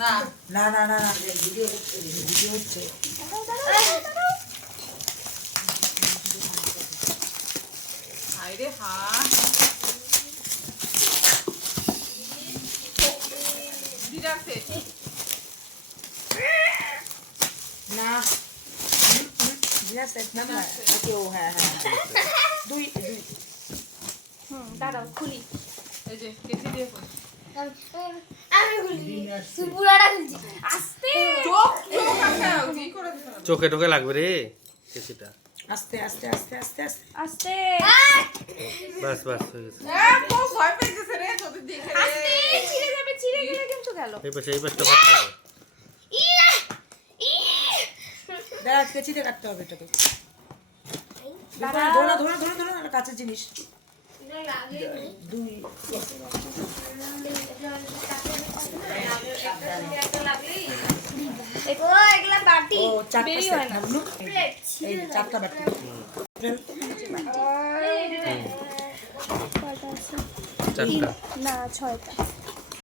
না না না না না ভিডিও হচ্ছে আরে হ্যাঁ দিদারতে না সেট না ওকে ও হ্যাঁ হ্যাঁ দুই দাঁড়াও খুলি। এই যে কেটে দিয়ে কর আমি খুলি তুই পুরাটা খুলছি আস্তে চোখ চোখ আটকাও কি করে দিছ চোখে টোকে লাগবে রে কিছুটা। আস্তে আস্তে আস্তে আস্তে আস্তে আস্তে বাস বাস হয়ে গেছে। কো ভয় পেয়ে গেছে রে তোদের দেখে রে আস্তে ছিঁড়ে যাবে, ছিঁড়ে গেলে কিন্তু গেল। এই পাশটা কাটতে হবে। ইয়া দাঁড়া কেচিতে কাটতে হবে এটাকে দাঁড়া। ধরো ধরো ধরো ধরো আর কাঁচের জিনিস দুই ও এগুলা বাটি ও চারটা বেরি সেট হয় না। নামলো এই চারটা বাটি চারটা না 6টা